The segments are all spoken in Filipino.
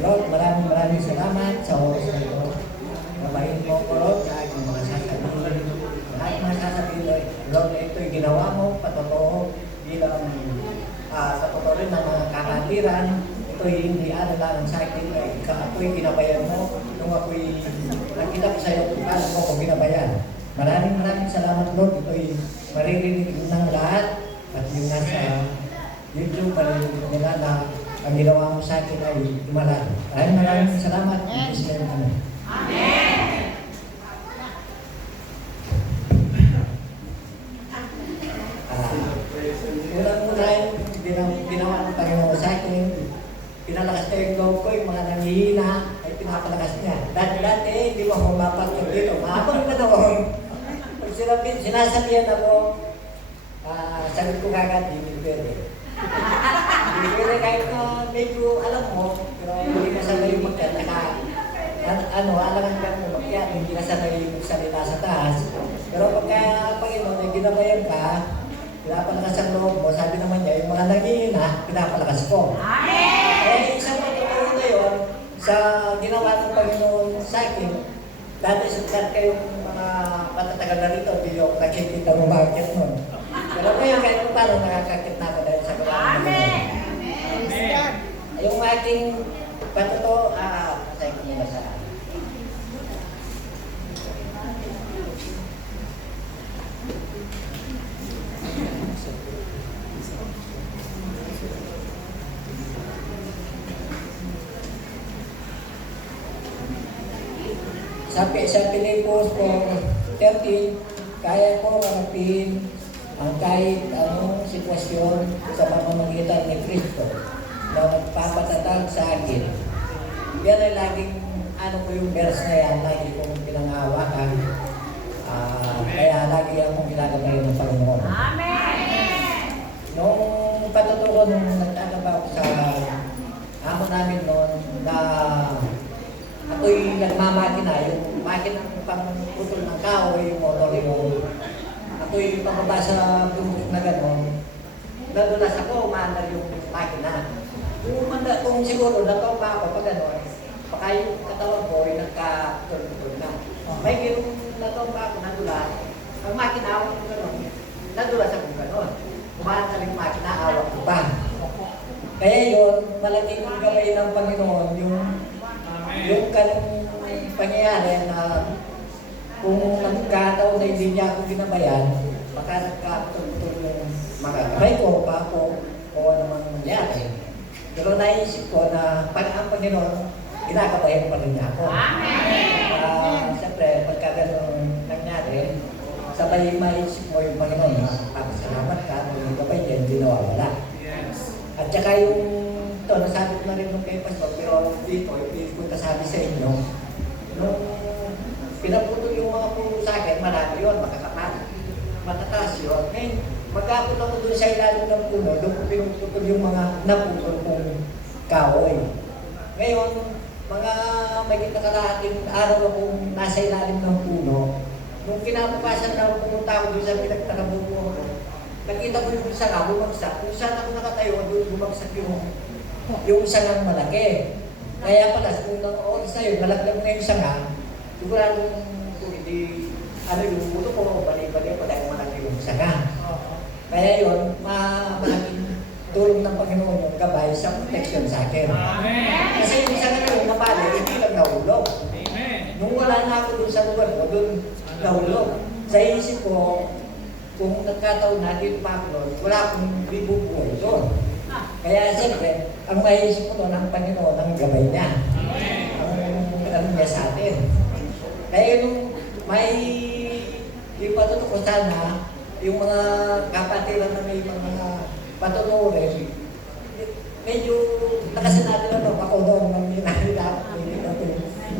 Lord, maraming salamat sa oras na ito. Gabahin mo ko, Lord, sa aking mga sasabihin. Lahat mga sasabihin, Lord, ito'y ginawa mo, patotoo, bilang sa totoo rin ng mga kakatiran. Ito'y hindi lang sa akin, ako'y ginabayan mo. Nung ako'y nakita ko sa iyo, paano mo ko ginabayan. Maraming salamat, Lord. Ito'y maririnig ng lahat. At yung nasa YouTube, maririnig nila na ang ginawa mo sa akin ay imalan. Maraming salamat. Amen. Amen. Unang-una yung ginawa ng Panginoon sa akin, pinalakas niya yung loob ko, yung mga nanghihina ay pinapalakas niya. Dati, hindi mo ako mapatog dito. Mahabang na doon. Pag sinasabihan ako, sagot ko kagad, hindi pwede. Hindi pwede kahit na medyo alam mo, pero hindi ka sanay yung magkataka. Alangan ka mo magkaya, hindi ka sanay yung salita sa taas. Pero pagka Panginoon ay ginabayan ka, pinapalakas ang loob mo, sabi naman niya, yung mga nanghihina, pinapalakas ko. Amen! Eh, isang matutulong ngayon sa ginawa ng Panginoon sa akin, dati sa kayong mga patatagal na rito, hindi yung nakikita mo bakit nun. Pero ngayon, kahit kung paano nakakakit na ako dahil sa gawa ng Panginoon. Amen! Yung aking patuto, patay ko muna sa sa Pilipos 4:13, kaya ko harapin ang kahit anong sitwasyon sa pamamagitan ni Kristo na magpapatatag sa akin. Yan ay laging, ko yung verse na yan, lagi kong pinangahawakan. Kaya lagi akong ginagabayan ng Panginoon. Amen! Nung patutuko, nung nagtatabaw sa amo namin noon, na ako'y nagmamakina, yung makina ng pangputol ng kahoy, yung motor yung ako'y pababa sa bundok na gano'n, nadulas ako, umaandar yung makina. Kung siguro natomba ako pag gano'n, baka yung katawan ko ay nagka-putol na. May gano'n natomba ako, nadulas, ang makina ako gano'n, nadulas ako gano'n. Umaandar yung makina, awak ko pa. Kaya yun, malaking gabay ng Panginoon, yung kanong pangyayari na kung nagkataon na hindi niya ako ginabayan, baka nagkatulog yung mga kamay ko, pa ako, o ano man nangyari. Pero naisip ko na pag ang Panginoon, ginagabayan pa rin niya ako. Siyempre, pagka ganun nangyari, sabay maisip mo yung Panginoon na salamat ka, nung gabay din, hindi nawawala. At saka yung ito, nasabi ko na rin nung kay Pastor, pero dito, hindi ko nasabi sa inyo, nung pinaputol yung mga puno sa akin, marami yun, matataas yun. Ngayon, pagkapot ako doon sa ilalim ng puno, doon ko pinuputol yung mga naputol kong kahoy. Ngayon, mga magiging nakalahating araw akong nasa ilalim ng puno, nung kinabukasan na pumunta ako doon sa pinagtakabuko ako, nakita ko yung sanga, bumagsak. Kung saan ako nakatayo, doon bumagsak yung sangang malaki. Kaya pala, sa unang oras na yun, malaglag na yung sanga, sigurado kung hindi, yung ulo ko, bali-bali, pala yung malaki yung sanga. Kaya yun, malaking tulong ng Panginoon yung gabay sa protection sa akin. Kasi yung sanga na yung napali, hindi lang nahulog. Nung wala na ako doon sa lugar ko, doon nahulog. Sa isip ko, kung nagkataon na dito pa ako, wala akong bibubuhay doon. Kaya siyempre, ang maisip ko doon ang Panginoon, ang gabay niya. Ang niya sa atin. Kaya yung may ipatuto ko sana, yung mga kapatiran na may mga patuturin, medyo lakasin natin na ako doon,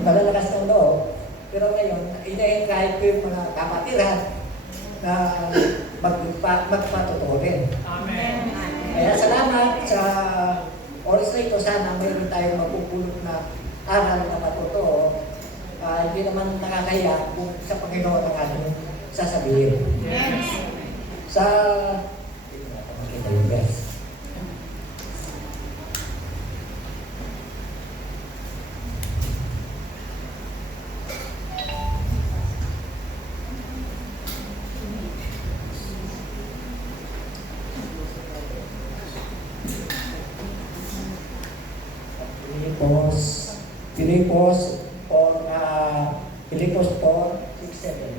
malalakas ng loob. Pero ngayon, inahin kahit ko yung mga kapatiran, na magpatuturin. Amen. Kaya salamat sa oras na ito. Sana mayroon tayong mapupulot na aral na matuto. Hindi naman nakakaya kung sa Panginoon ang ating sasabihin. Yes. Sa makita yung best. Pilipos 4:6-7.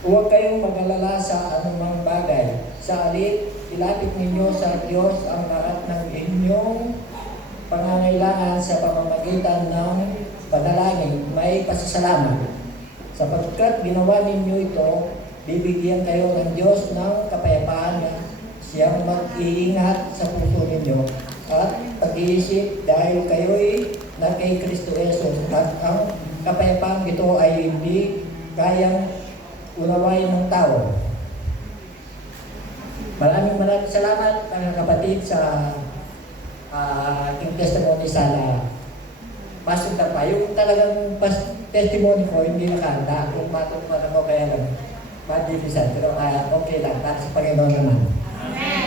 Huwag kayong mag-alala sa anumang bagay. Sa alit, ilapit ninyo sa Diyos ang lahat ng inyong pangangailangan sa pamamagitan ng panalangin, may pasasalamat. Sapagkat ginawa ninyo ito, bibigyan kayo ng Diyos ng kapayapaan na siyang mag-iingat sa puso ninyo at pag-iisip dahil kayo'y na kay Kristo Jesus at ang kapayapaan ito ay hindi kayang unawain ng tao. Maraming salamat mga kapatid sa aking testimony. Sana masundan pa. Yung talagang testimony ko hindi nakahanda. Kung matutunan ako kaya lang madibisan. Pero okay lang. Para sa Panginoon naman. Amen.